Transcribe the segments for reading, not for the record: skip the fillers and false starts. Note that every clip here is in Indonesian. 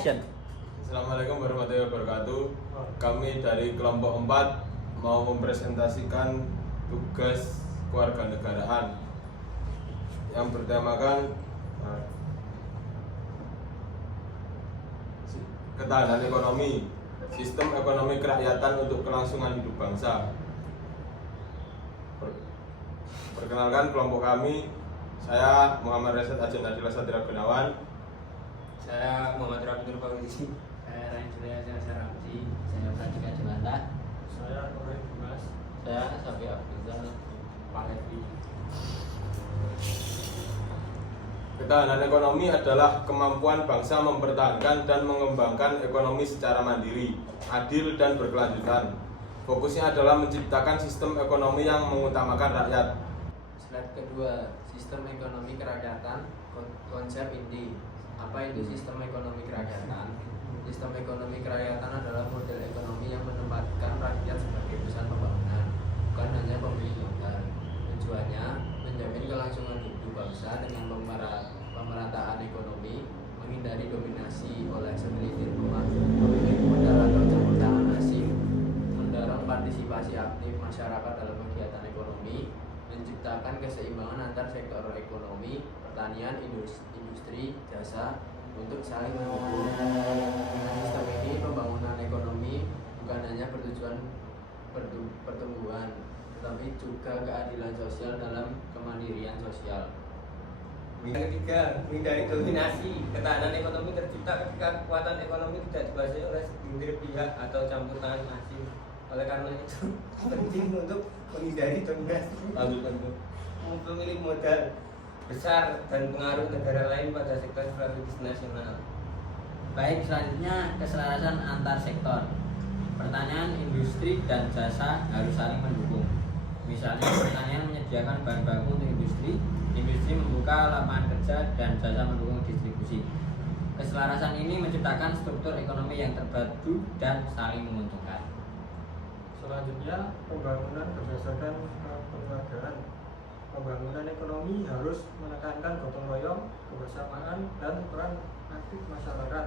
Action. Assalamualaikum warahmatullahi wabarakatuh. Kami dari kelompok 4 mau mempresentasikan tugas kewarganegaraan yang bertemakan ketahanan ekonomi, sistem ekonomi kerakyatan untuk kelangsungan hidup bangsa. Perkenalkan kelompok kami, saya Muhammad Reset Ajen Adila Satria Gunawan. Saya Muhammad Rafiul Fawzi. Saya Rainjulia Jasa Ramzi. Saya Pratika Jelanta. Saya Korek Dimas. Saya Safi Abdullah Palevi. Ketahanan ekonomi adalah kemampuan bangsa mempertahankan dan mengembangkan ekonomi secara mandiri, adil dan berkelanjutan. Fokusnya adalah menciptakan sistem ekonomi yang mengutamakan rakyat. Slide kedua, sistem ekonomi kerakyatan, konsep inti. Apa itu sistem ekonomi kerakyatan? Sistem ekonomi kerakyatan adalah model ekonomi yang menempatkan rakyat sebagai pusat pembangunan, bukan hanya pemilik modal. Tujuannya menjamin kelangsungan hidup bangsa dengan pemerataan ekonomi, menghindari dominasi oleh segelintir pemilik modal atau campur tangan asing, mendorong partisipasi aktif masyarakat dalam kegiatan ekonomi, menciptakan keseimbangan antar sektor ekonomi, pertanian, industri, jasa untuk saling mendukung. Dengan sistem ini, pembangunan ekonomi bukan hanya bertujuan pertumbuhan, tetapi juga keadilan sosial dalam kemandirian sosial. Yang ketiga, menghindari dominasi. Ketahanan ekonomi tercipta ketika kekuatan ekonomi tidak dikuasai oleh segelintir pihak atau campur tangan asing. Oleh karena itu, penting untuk menghindari dominasi pemilik modal besar dan pengaruh negara lain pada sektor strategis nasional. Baik, selanjutnya keselarasan antar sektor. Pertanian, industri, dan jasa harus saling mendukung. Misalnya, pertanian menyediakan bahan baku untuk industri membuka lapangan kerja, dan jasa mendukung distribusi. Keselarasan ini menciptakan struktur ekonomi yang terpadu dan saling menguntungkan. Selanjutnya, pembangunan berdasarkan kekeluargaan. Pembangunan ekonomi harus menekankan gotong royong, kebersamaan, dan peran aktif masyarakat.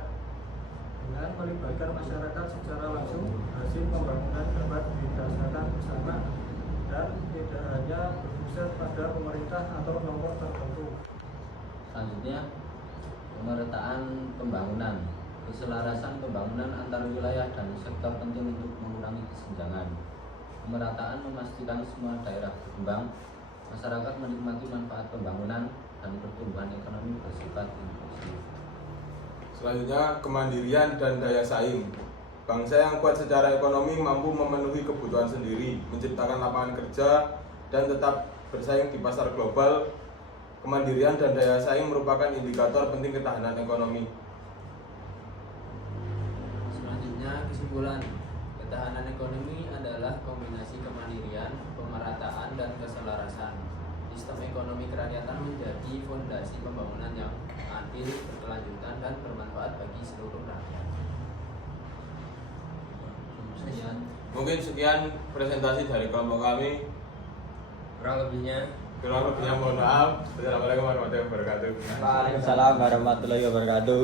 Dengan melibatkan masyarakat secara langsung, hasil pembangunan dapat dirasakan bersama dan tidak hanya berpusat pada pemerintah atau kelompok tertentu. Selanjutnya, pemerataan pembangunan. Keselarasan pembangunan antar wilayah dan sektor penting untuk mengurangi kesenjangan. Pemerataan memastikan semua daerah berkembang, masyarakat menikmati manfaat pembangunan, dan pertumbuhan ekonomi bersifat inklusif. Selanjutnya, kemandirian dan daya saing. Bangsa yang kuat secara ekonomi mampu memenuhi kebutuhan sendiri, menciptakan lapangan kerja, dan tetap bersaing di pasar global. Kemandirian dan daya saing merupakan indikator penting ketahanan ekonomi. Selanjutnya, kesimpulan. Ketahanan ekonomi adalah kombinasi kemandirian, pemerataan, dan keselarasan. Sistem ekonomi kerakyatan menjadi fondasi pembangunan yang adil, berkelanjutan, dan bermanfaat bagi seluruh rakyat. Mungkin sekian presentasi dari kelompok kami. Kurang lebihnya Mohon maaf. Assalamualaikum warahmatullahi wabarakatuh. Waalaikumsalam warahmatullahi wabarakatuh.